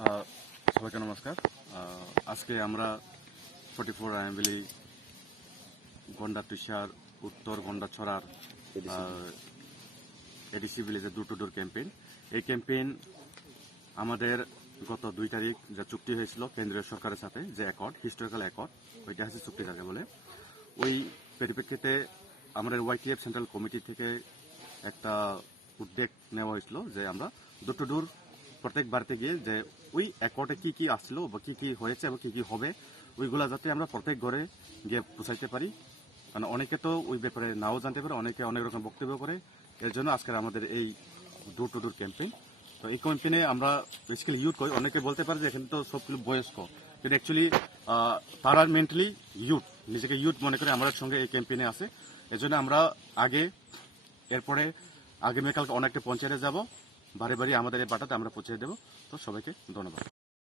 সবাইকে নমস্কার। আজকে আমরা ফোর্টি ফোর আয়ামবিলি গন্ডা তুষার উত্তর গন্ডা ছড়ার এডিসি ভিলেজের ডোর টু ডোর ক্যাম্পেইন এই ক্যাম্পেইন আমাদের গত দুই তারিখ যে চুক্তি হয়েছিল কেন্দ্রীয় সরকারের সাথে যে অ্যাকর্ড হিস্টোরিক্যাল অ্যাকর্ড ওইটা হচ্ছে চুক্তি যাকে বলে। ওই পরিপ্রেক্ষিতে আমাদের ওয়াইটিএফ সেন্ট্রাল কমিটি থেকে একটা উদ্যোগ নেওয়া হয়েছিল যে আমরা ডোর টু ডোর প্রত্যেক বাড়িতে গিয়ে যে ওই অ্যাকর্ডে কি কি আসছিল বা কি কি হয়েছে এবং কি কি হবে, ওইগুলা যাতে আমরা প্রত্যেক ঘরে গিয়ে পৌঁছাইতে পারি। কারণ অনেকে তো ওই ব্যাপারে নাও জানতে পারে, অনেকে অনেক রকম বক্তব্য করে। এর জন্য আজকের আমাদের এই ডোর টু ডোর ক্যাম্পেইন তো এই ক্যাম্পেইনে আমরা বেসিক্যালি ইউথ করি অনেকে বলতে পারে যে এখানে তো সবগুলো বয়স্ক। কিন্তু অ্যাকচুয়ালি তারা মেন্টালি ইউথ নিজেকে ইউথ মনে করে আমাদের সঙ্গে এই ক্যাম্পেইনে আসে এজন্য আমরা আগে, এরপরে আগামীকালকে অনেকটা পঞ্চায়েতে যাব। বাড়ি বারে আমাদের এই বাটাতে আমরা পৌঁছে দেবো। তো সবাইকে ধন্যবাদ।